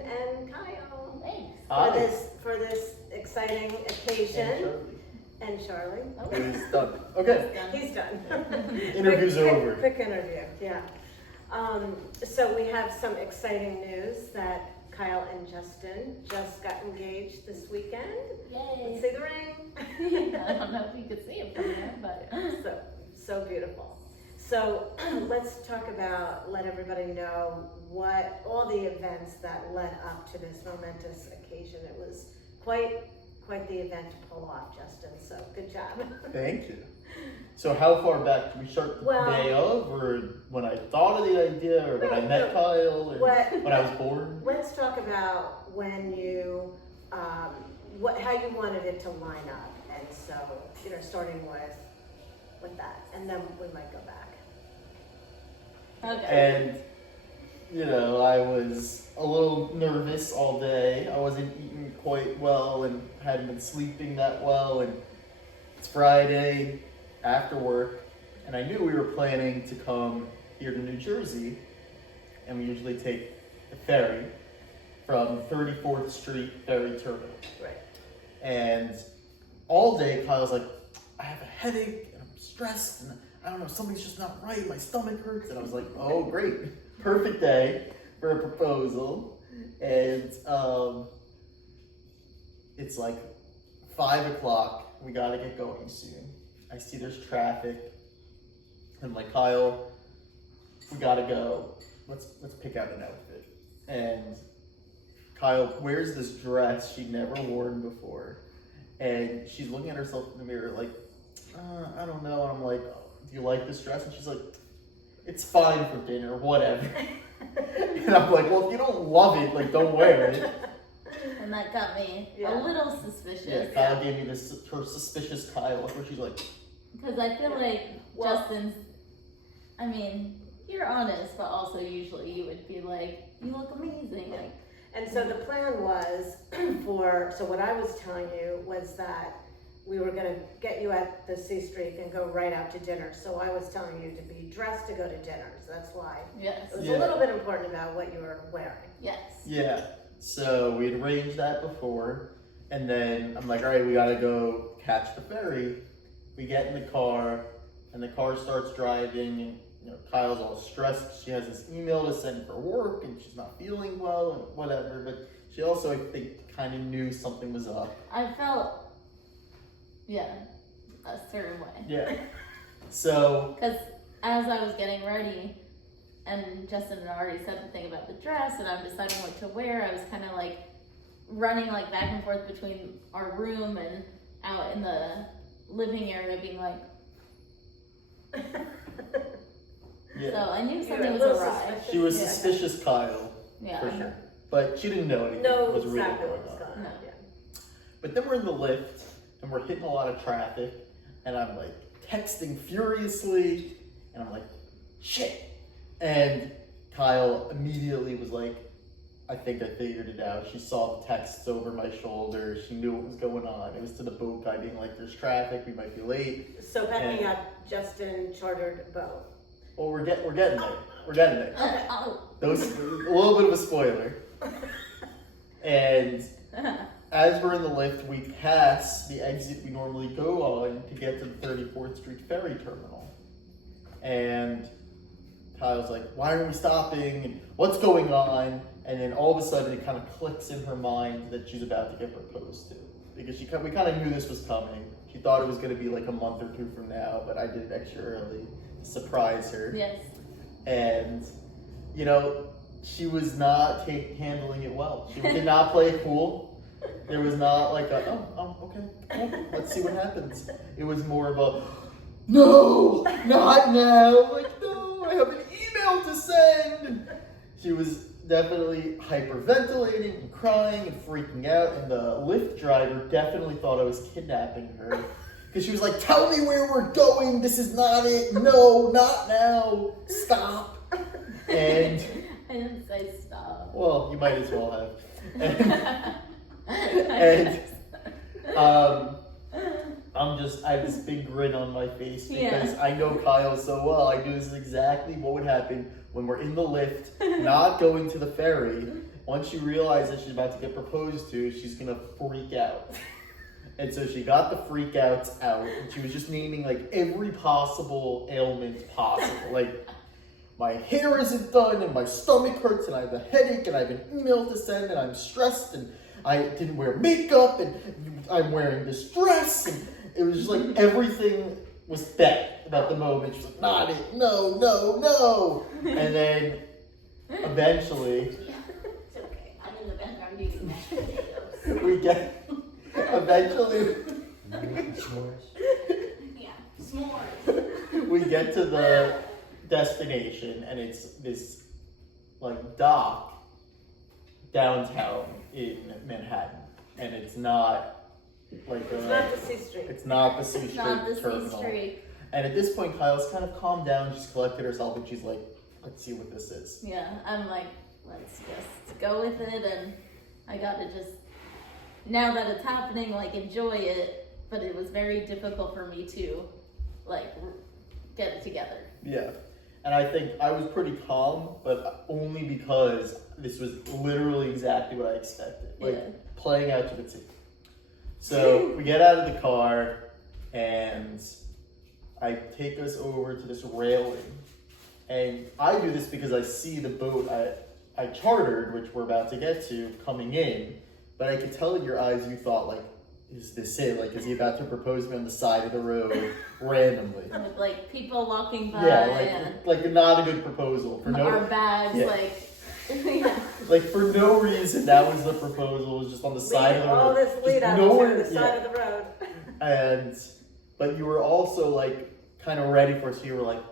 and Kyle. Thanks. Hi. For this exciting occasion. And Charlie. Oh, He's done. Okay. He's done. Interview's over. Quick interview, yeah. So we have some exciting news that Kyle and Justin just got engaged this weekend. Yay. See the ring? I don't know if you could see it from there, but So beautiful. So let's talk about, let everybody know what all the events that led up to this momentous occasion. It was quite the event to pull off, Justin. So good job. Thank you. So how far back? Do we start the Well- day of, or when I thought of the idea, or when I met Kyle, or when I was born? Let's talk about when you, how you wanted it to line up, and so starting with that, and then we might go back. okay. And I was a little nervous all day. I wasn't eating quite well and hadn't been sleeping that well. And it's Friday after work, and I knew we were planning to come here to New Jersey, and we usually take the ferry from 34th Street Ferry Terminal. Right. And all day, Kyle's like, I have a headache, and I'm stressed, and I don't know, something's just not right, my stomach hurts. And I was like, oh, great. Perfect day for a proposal. And it's like 5 o'clock. We gotta get going soon. I see there's traffic. I'm like, Kyle, we gotta go. Let's pick out an outfit. And Kyle wears this dress she'd never worn before. And she's looking at herself in the mirror like, I don't know. And I'm like, do you like this dress? And she's like, it's fine for dinner, whatever. And I'm like, well, if you don't love it, like, don't wear it. And that got me a little suspicious. Yeah, Kyle gave me her suspicious Kyle look where she's like, Because I feel like Justin's, I mean, you're honest, but also usually you would be like, you look amazing. Yeah. And so the plan was so what I was telling you was that we were gonna get you at the C Street and go right out to dinner. So I was telling you to be dressed to go to dinner. So that's why Yes. it was a little bit important about what you were wearing. Yes. yeah. So we'd arranged that before. And then I'm like, all right, we gotta go catch the ferry. We get in the car, and the car starts driving, and Kyle's all stressed. She has this email to send for work, and she's not feeling well, and whatever. But she also, I think, kind of knew something was up. I felt, a certain way. Yeah. So. Because as I was getting ready, and Justin had already said the thing about the dress, and I'm deciding what to wear, I was kind of like running like back and forth between our room and out in the living area, being like, Yeah. so I knew You something were a was little awry. suspicious. She was Yeah. suspicious Kyle, Yeah. for sure. But she didn't know anything No, was really exactly going what was on. going on. No. Yeah. But then we're in the lift, and we're hitting a lot of traffic, and I'm like texting furiously, and I'm like, shit. And Kyle immediately was like, I think I figured it out. She saw the texts over my shoulder. She knew what was going on. It was to the boat guy being like, there's traffic, we might be late. So backing up, Justin chartered a boat. Well, we're getting there. We're getting there. Okay. Oh. Those a little bit of a spoiler. And as we're in the lift, we pass the exit we normally go on to get to the 34th Street Ferry Terminal. And Kyle's like, why are we stopping? And what's going on? And then all of a sudden it kind of clicks in her mind that she's about to get proposed to. Because we kind of knew this was coming. She thought it was going to be like a month or two from now, but I did it extra early to surprise her. Yes. And, she was not handling it well. She did not play it cool. There was not like okay, cool. Let's see what happens. It was more of a, no, not now. Like, no, I have an email to send. She was definitely hyperventilating and crying and freaking out. And the Lyft driver definitely thought I was kidnapping her. Because she was like, tell me where we're going. This is not it. No, not now. Stop. And I didn't say stop. well, you might as well have. And I have this big grin on my face because I know Kyle so well. I knew this is exactly what would happen when we're in the lift, not going to the ferry, once she realized that she's about to get proposed to, she's gonna freak out. And so she got the freakouts out, and she was just naming like every possible ailment possible. Like, my hair isn't done, and my stomach hurts, and I have a headache, and I have an email to send, and I'm stressed, and I didn't wear makeup, and I'm wearing this dress, and it was just like everything was bad about the moment. She was like, not it, no, no, no. And then eventually It's okay. I'm in the background eating mashed potatoes. we get eventually Yeah, s'mores. we get to the destination, and it's this like dock downtown in Manhattan, and it's not like It's not the C Street. it's not the C It's Street not the terminal. C Street. And at this point, Kyle's kind of calmed down. She's collected herself, and she's like, "Let's see what this is." Yeah, I'm like, let's just go with it, and I gotta just, now that it's happening, like, enjoy it, but it was very difficult for me to, like, get it together. Yeah. And I think I was pretty calm, but only because this was literally exactly what I expected. Like, Yeah. playing out to the T. So we get out of the car, and I take us over to this railing. And I do this because I see the boat I chartered, which we're about to get to, coming in. But I could tell in your eyes you thought, like, is this it? Like, is he about to propose to me on the side of the road randomly? With, like, people walking by, Yeah, and like not a good proposal. For our no, bags, yeah. like, yeah. like for no reason, that was the proposal. It was just on the side of the road. All this lead Just up nowhere- to the side of the road. And, but you were also like kind of ready for it, so you were like,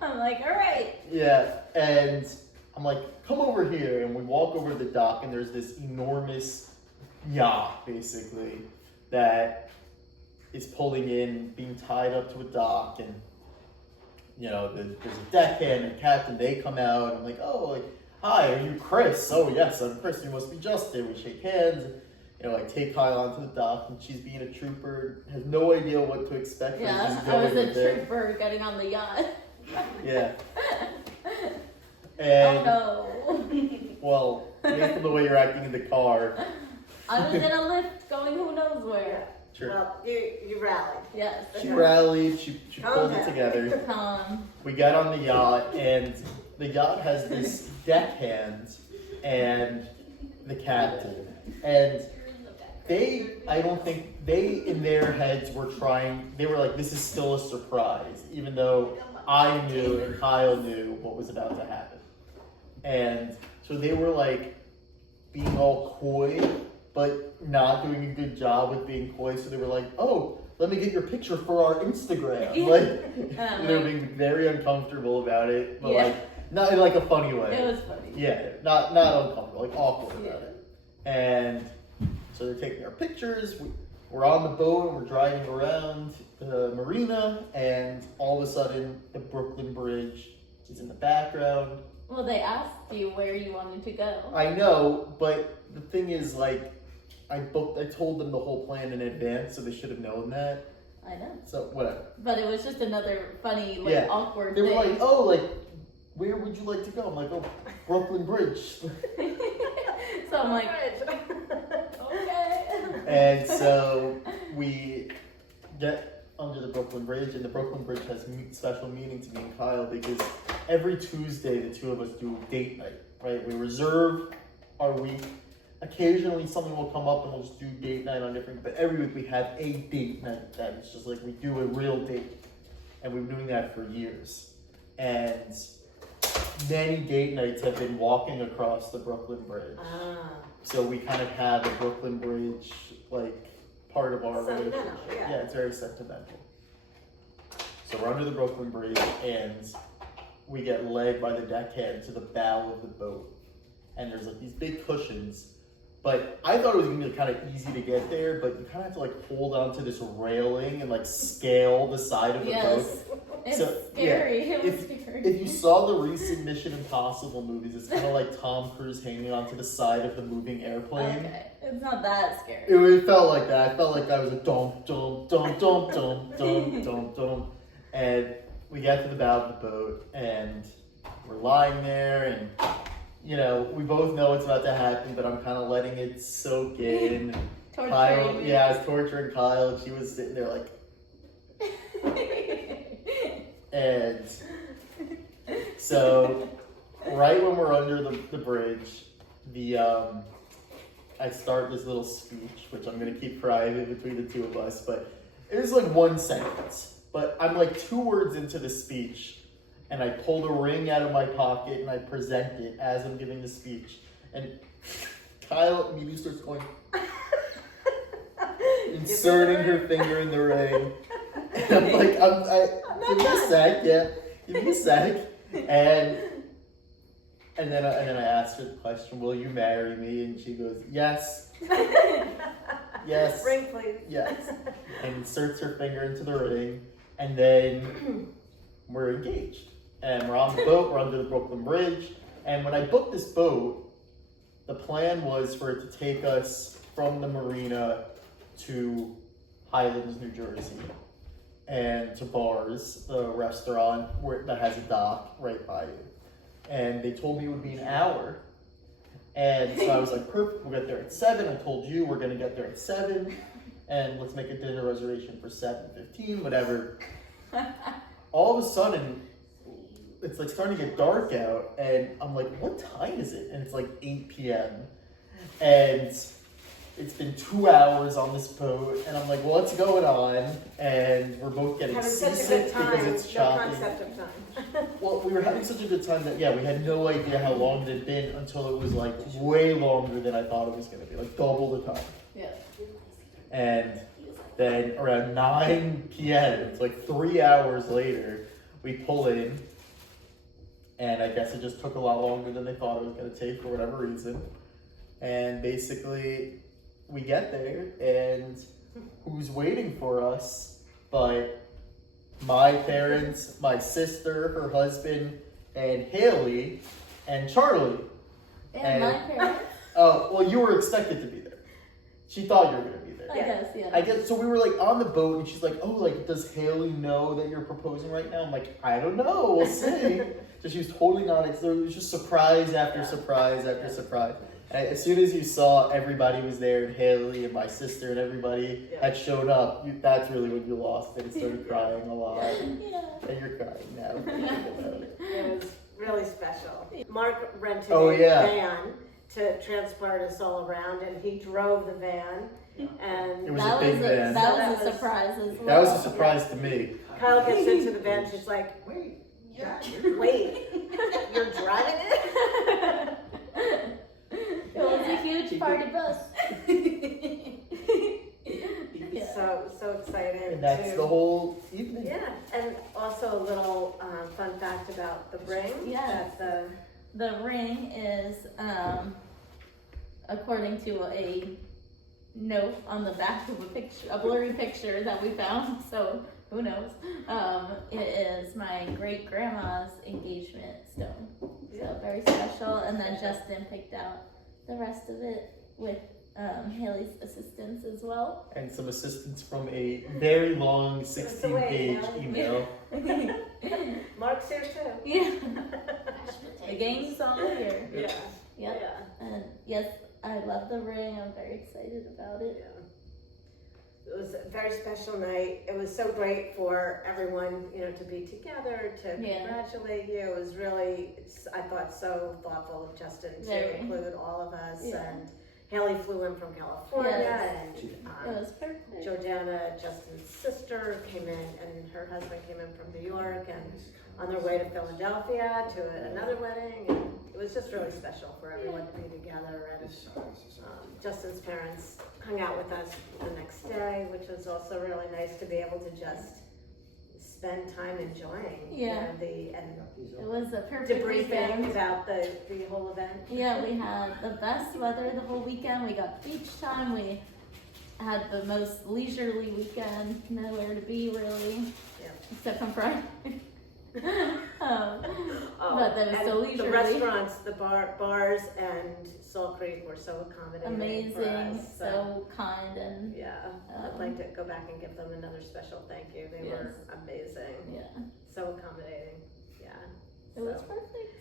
I'm like, all right. yeah. And I'm like, come over here, and we walk over to the dock, and there's this enormous yacht, basically, that is pulling in, being tied up to a dock, and you know, there's a deckhand and captain. They come out, and I'm like, oh, like, hi, are you Chris? Oh yes, I'm Chris. You must be Justin. We shake hands. And, you know, I take Kyle onto the dock, and she's being a trooper, has no idea what to expect. Yeah, just I was going a there. trooper getting on the yacht. Yeah. And Oh no. well, based on the way you're acting in the car, I was in a lift going who knows where. sure. Well, you rallied. Yes. She rallied. She Calm pulled it down. together. Tom. We got on the yacht, and the yacht has this deckhand and the captain, and I don't think they in their heads were trying. They were like, this is still a surprise, even though I knew and Kyle knew what was about to happen. And so they were like being all coy, but not doing a good job with being coy. So they were like, oh, let me get your picture for our Instagram. Like, they were being very uncomfortable about it, but Yeah. like, not in like a funny way. It was funny. Yeah, not uncomfortable, like awkward about Yeah. it. And so they're taking our pictures. We're on the boat, and we're driving around the marina, and all of a sudden, the Brooklyn Bridge is in the background. Well, they asked you where you wanted to go. I know, but the thing is, like, I told them the whole plan in advance, so they should have known that. I know. So whatever. But it was just another funny, like, Yeah. awkward They were thing. like, oh, like, where would you like to go? I'm like, oh, Brooklyn Bridge. So I'm like, okay. And so we get under the Brooklyn Bridge, and the Brooklyn Bridge has special meaning to me and Kyle because every Tuesday the two of us do date night, right? We reserve our week. Occasionally something will come up and we'll just do date night on different, but every week we have a date night that it's just like we do a real date. And we've been doing that for years. And many date nights have been walking across the Brooklyn Bridge. Ah, So we kind of have the Brooklyn Bridge, like, part of our sentimental, relationship. yeah. Yeah, it's very sentimental. So we're under the Brooklyn Bridge, and we get led by the deckhand to the bow of the boat. And there's, like, these big cushions. But I thought it was going to be kind of easy to get there, but you kind of have to, like, hold onto this railing and, like, scale the side of the boat. Yes. It's So, scary. yeah, It was scary. If you saw the recent Mission Impossible movies, it's kind of like Tom Cruise hanging onto the side of the moving airplane. Okay. It's not that scary. It felt like that. I felt like that was a dum dum dum dum dum dum dum dum. And we get to the bow of the boat, and we're lying there, and you know, we both know what's about to happen, but I'm kind of letting it soak in. Kyle, Torturing me. yeah, I was torturing Kyle, and she was sitting there like, and so right when we're under the bridge, I start this little speech, which I'm gonna keep private between the two of us, but it was like one sentence. But I'm like 2 words into the speech, and I pull the ring out of my pocket and I present it as I'm giving the speech, and Kyle immediately starts going, inserting her finger in the ring. And I'm like, give me a sec, yeah, give me a sec. And then I asked her the question, will you marry me? And she goes, yes, yes, Ring, please. yes. And inserts her finger into the ring, and then we're engaged. And we're on the boat, we're under the Brooklyn Bridge. And when I booked this boat, the plan was for it to take us from the marina to Highlands, New Jersey, and to Bars, the restaurant that has a dock right by it. And they told me it would be an hour. And so I was like, perfect, we'll get there at 7. I told you we're gonna get there at 7. And let's make a dinner reservation for 7:15, whatever. All of a sudden, it's like starting to get dark out, and I'm like, what time is it? And it's like 8 p.m. And it's been 2 hours on this boat, and I'm like, what's going on? And we're both getting Having such a seasick good time, because it's no choppy. concept of time. Well, we were having such a good time that, yeah, we had no idea how long it had been until it was like way longer than I thought it was going to be, like double the time. Yeah. And then around 9 p.m., it's like 3 hours later, we pull in, and I guess it just took a lot longer than they thought it was going to take for whatever reason. And basically, we get there, and who's waiting for us but my parents, my sister, her husband, and Haley, and Charlie. And my parents, Oh, well, you were expected to be there. She thought you were going to be there. I guess, yeah. I guess, so we were like on the boat, and she's like, oh, like, does Haley know that you're proposing right now? I'm like, I don't know, we'll see. So she was totally not, so it was just surprise after surprise after surprise. And as soon as you saw everybody was there, and Haley and my sister and everybody had showed up, that's really when you lost it and started crying a lot. Yeah. And you're crying now. It was really special. Mark rented Oh, a yeah. van to transport us all around, and he drove the van. And It was a big van. That was a surprise as well. That was a surprise to me. Kyle gets into the van, she's like, wait, you're driving it? It was a huge party bus. Yeah. So excited. And that's to- the whole evening. Yeah, and also a little fun fact about the ring. Yes. That The ring is, according to a note on the back of a picture, a blurry picture that we found, so who knows. It is my great grandma's engagement stone. So very special. And then Justin picked out the rest of it with Haley's assistance as well. And some assistance from a very long 16-page email. Mark's here too. Yeah. The gang's all here. Yeah. Yep. And yes, I love the ring. I'm very excited about it. It was a very special night. It was so great for everyone, to be together, to congratulate you. It was really, I thought, so thoughtful of Justin to include all of us. Yeah. And Haley flew in from California, and It was perfect. Jordana, Justin's sister, came in, and her husband came in from New York, and on their way to Philadelphia to another wedding. And it was just really special for everyone to be together. And Justin's parents hung out with us the next day, which was also really nice to be able to just spend time enjoying It was a perfect debriefing weekend. about the whole event. Yeah, we had the best weather the whole weekend. We got beach time. We had the most leisurely weekend. Nowhere to be really, except on Friday. But that was so leisurely. The restaurants, the bars, and Salt Creek were so accommodating. For Amazing, us, so kind, and I'd like to go back and give them another special thank you. They were amazing. yeah, So accommodating. Yeah. it was perfect.